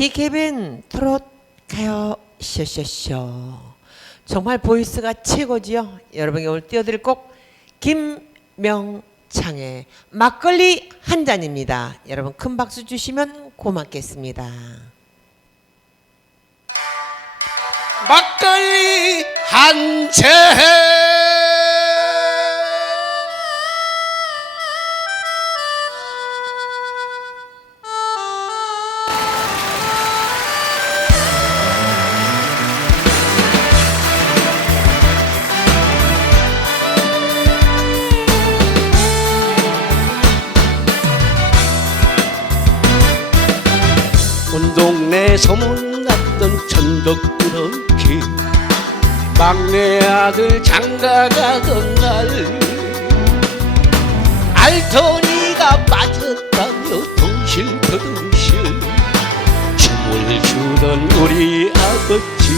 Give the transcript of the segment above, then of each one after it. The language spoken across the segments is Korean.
디케빈 트롯 가요. 쇼쇼쇼. 정말 보이스가 최고지요. 여러분이 오늘 띄워드릴 곡 김명창의 막걸리 한 잔입니다. 여러분 큰 박수 주시면 고맙겠습니다. 막걸리 한 잔. 온 동네 소문났던 천덕꾸러기 막내 아들 장가가던 날 알토니가 빠졌다며 덩실더덩실 춤을 추던 우리 아버지.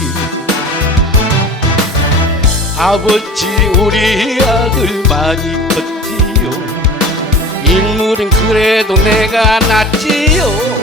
아버지 우리 아들 많이 컸지요. 인물은 그래도 내가 낫지요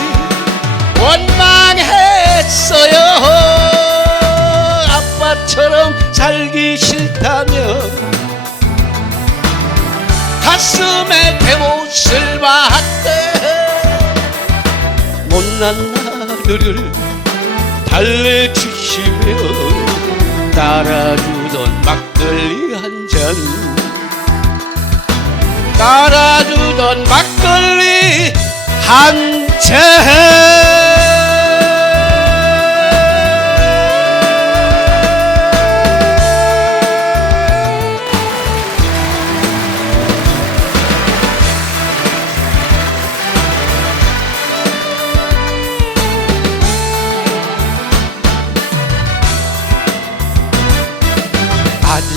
가슴에 대못을 박대 못난 나를 달래주시며 따라주던 막걸리 한 잔 따라주던 막걸리 한 잔.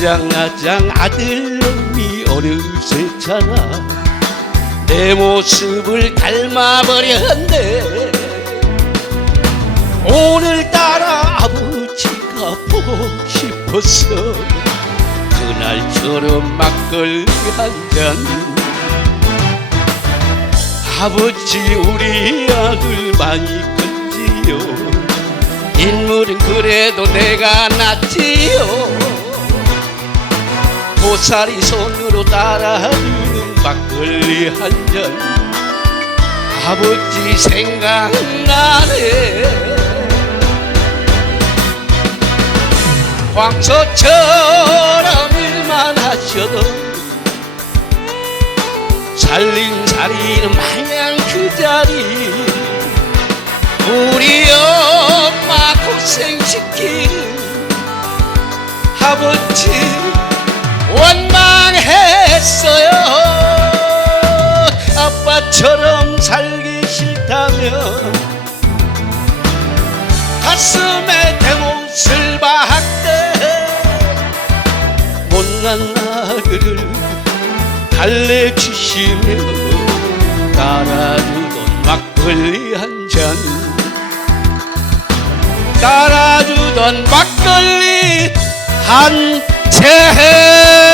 아장아장 아들놈이 어느새 자라 내 모습을 닮아버렸네. 오늘따라 아버지가 보고 싶어서 그날처럼 막걸리 한 잔. 아버지 우리 아들 많이 컸지요. 인물은 그래도 내가 낫지요 보살이 손으로 따라주는 막걸리 한 잔. 아버지 생각나네. 황소처럼 일만 하셔도 살림살이는 마냥 그 자리. 우리 엄마 고생시키는 아버지 원망했어요. 아빠처럼 살기 싫다면 가슴에 대못을 박대. 못난 아들을 달래주시며 따라주던 막걸리 한 잔. 따라주던 막걸리 한 Hey!